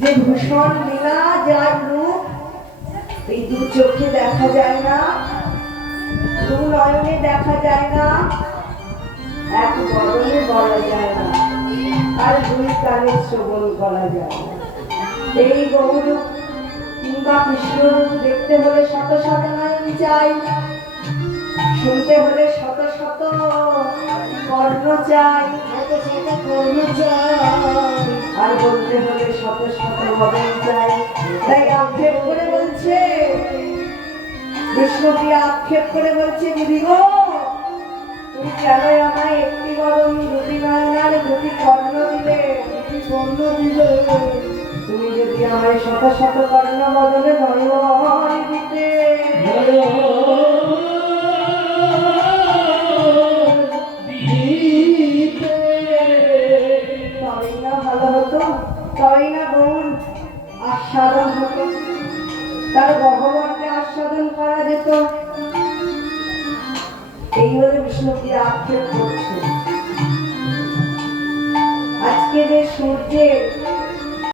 যে ভূষণ লীলা যার রূপ এই দু চোখে দেখা যায় না, দু নয়নে দেখা যায় না, এক বদনে বলা যায় না, আর দুই কানে শ্রবণ করা যায় না। এই গৌরূপ কিংবা কৃষ্ণরূপ দেখতে হলে শত শত নয়ন চাই, শুনতে হলে শত শত কর্ণ চাই, আর বলতে হলে শত শত বদন চাই। তাই আক্ষেপ করে বলছে বিষ্ণুকে, আক্ষেপ করে বলছে দিদি গো, তুমি কেন আমায় একটি বদন দুটি নয়ন আর দুটি কর্ণ দিলে? তুমি যদি আমায় শত শত কর্ণ বদনে নয়ন দিতে তবেই না ভালো হতো, তবেই না গৌর আস্বাদন হতো, তার ভগবানকে আস্বাদন করা যেত। এই বলে বিষ্ণুকে আক্ষেপ করছে। আজকে যে সূর্যের